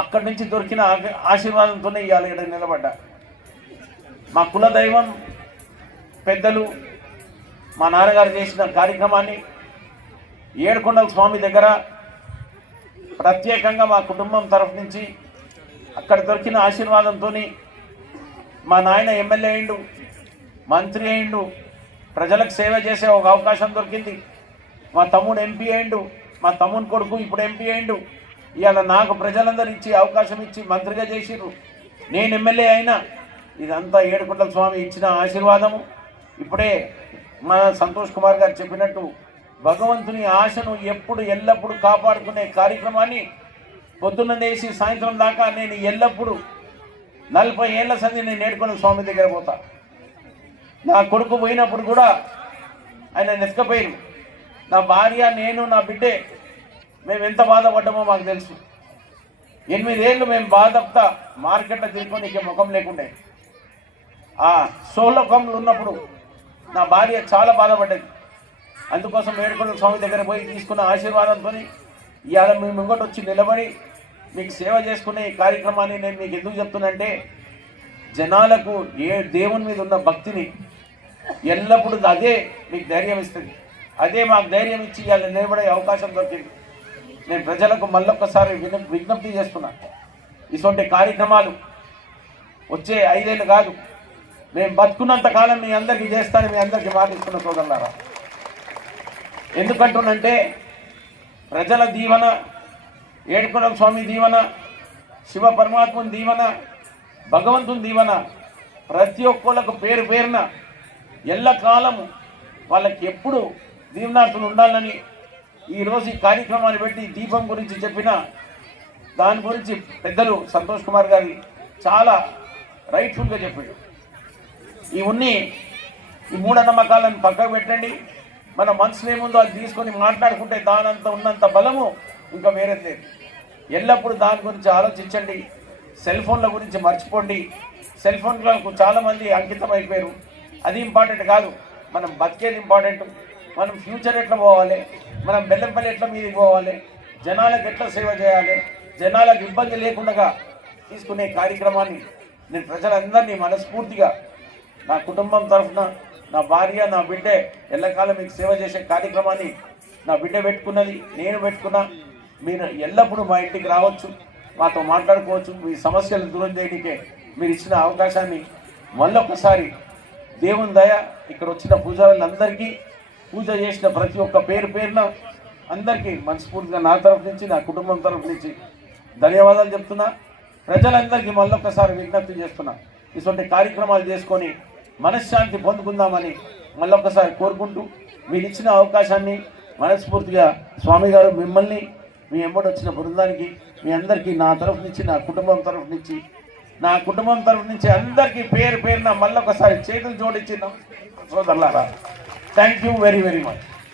అక్కడి నుంచి దొరికిన ఆశీర్వాదంతోనే ఇవాళ ఇక్కడ నిలబడ్డా. మా కులదైవం పెద్దలు మా నాన్నగారు చేసిన కార్యక్రమాన్ని ఏడుకొండల స్వామి దగ్గర ప్రత్యేకంగా మా కుటుంబం తరఫు నుంచి అక్కడ దొరికిన ఆశీర్వాదంతో మా నాయన ఎమ్మెల్యే అయిండు, మంత్రి అయిండు, ప్రజలకు సేవ చేసే ఒక అవకాశం దొరికింది. మా తమ్ముడు ఎంపీ అయిండు, మా తమ్ముని కొడుకు ఇప్పుడు ఎంపీ అయిండు. ఇవాళ నాకు ప్రజలందరూ ఇచ్చి అవకాశం ఇచ్చి మంత్రిగా చేసిర్రు. నేను ఎమ్మెల్యే అయినా ఇదంతా ఏడుకొండల స్వామి ఇచ్చిన ఆశీర్వాదము. ఇప్పుడే మన సంతోష్ కుమార్ గారు చెప్పినట్టు భగవంతుని ఆశను ఎప్పుడు ఎల్లప్పుడూ కాపాడుకునే కార్యక్రమాన్ని పొద్దున్న లేచి సాయంత్రం దాకా నేను ఎల్లప్పుడూ 40 ఏళ్ల సంది నేను ఏడుకొండల స్వామి దగ్గర పోతా. నా కొడుకు పోయినప్పుడు కూడా ఆయన నెతకపోయారు. నా భార్య, నేను, నా బిడ్డే మేము ఎంత బాధపడ్డామో మాకు తెలుసు. 8 ఏళ్ళు మేము బాధపడతా మార్కెట్లో తిరుగుకొని ముఖం లేకుండే. ఆ సోలోకంలో ఉన్నప్పుడు నా భార్య చాలా బాధపడ్డది. అందుకోసం ఏడుకొండల స్వామి దగ్గర పోయి తీసుకున్న ఆశీర్వాదంతో ఇవాళ మేము ముంగట వచ్చి నిలబడి మీకు సేవ చేసుకునే ఈ కార్యక్రమాన్ని నేను మీకు ఎందుకు చెప్తున్నానంటే, జనాలకు దేవుని మీద ఉన్న భక్తిని ఎల్లప్పుడూ అదే మీకు ధైర్యం ఇస్తుంది. అదే మాకు ధైర్యం ఇచ్చి ఇవాళ నిలబడే అవకాశం దొరికింది. నేను ప్రజలకు మళ్ళొక్కసారి విజ్ఞప్తి చేస్తున్నా, ఇటువంటి కార్యక్రమాలు వచ్చే 5 ఏళ్ళు కాదు, మేము బతుకున్నంత కాలం మీ అందరికీ చేస్తానని మీ అందరికీ మాటిస్తున్న సోదరులారా. ఎందుకంటున్నంటే ప్రజల దీవెన, ఏడుకొండల స్వామి దీవెన, శివ పరమాత్మని దీవెన, భగవంతుని దీవెన ప్రతి ఒక్కళ్ళకు పేరు పేరున ఎల్లకాలము వాళ్ళకి ఎప్పుడు దీవెనార్థులు ఉండాలని ఈరోజు ఈ కార్యక్రమాన్ని పెట్టి దీపం గురించి చెప్పిన దాని గురించి పెద్దలు సంతోష్ కుమార్ గారి చాలా రైట్ఫుల్గా చెప్పాడు. ఈ మూఢనమ్మకాలను పక్కకు పెట్టండి. మన మనసులో ఏముందో అది తీసుకొని మాట్లాడుకుంటే దానంత ఉన్నంత బలము ఇంకా వేరే లేదు. ఎల్లప్పుడూ దాని గురించి ఆలోచించండి. సెల్ ఫోన్ల గురించి మర్చిపోండి. సెల్ ఫోన్లకు చాలామంది అంకితం అయిపోయారు. అది ఇంపార్టెంట్ కాదు, మనం బతికేది ఇంపార్టెంట్. మనం ఫ్యూచర్ ఎట్లా పోవాలి, మనం బెల్లంపల్లి ఎట్లా మీదకి పోవాలి, జనాలకు ఎట్లా సేవ చేయాలి, జనాలకు ఇబ్బంది లేకుండా తీసుకునే కార్యక్రమాన్ని నేను ప్రజలందరినీ మనస్ఫూర్తిగా నా కుటుంబం తరఫున నా భార్య, నా బిడ్డే ఎల్లకాలం మీకు సేవ చేసే కార్యక్రమాన్ని నా బిడ్డ పెట్టుకున్నది, నేను పెట్టుకున్నా. మీరు ఎల్లప్పుడూ మా ఇంటికి రావచ్చు, మాతో మాట్లాడుకోవచ్చు. మీ సమస్యలు దూరం చేయడానికే మీరు ఇచ్చిన అవకాశాన్ని మళ్ళొకసారి దేవుని దయ, ఇక్కడ వచ్చిన పూజారులందరికీ, పూజ చేసిన ప్రతి ఒక్క పేరు పేరున అందరికీ మనస్ఫూర్తిగా నా తరఫు నుంచి, నా కుటుంబం తరఫు నుంచి ధన్యవాదాలు చెప్తున్నా. ప్రజలందరికీ మళ్ళొకసారి విజ్ఞప్తి చేస్తున్నా, ఇటువంటి కార్యక్రమాలు చేసుకొని మనశ్శాంతి పొందుకుందామని మళ్ళొకసారి కోరుకుంటూ, మీరు ఇచ్చిన అవకాశాన్ని మనస్ఫూర్తిగా స్వామి గారు మిమ్మల్ని, మీ ఎంబడి వచ్చిన బృందానికి, మీ అందరికీ నా తరఫు నుంచి, నా కుటుంబం తరఫు నుంచి అందరికీ పేరు పేరున మళ్ళొకసారి చేతులు జోడించిన సోదరులారా, thank you very very much.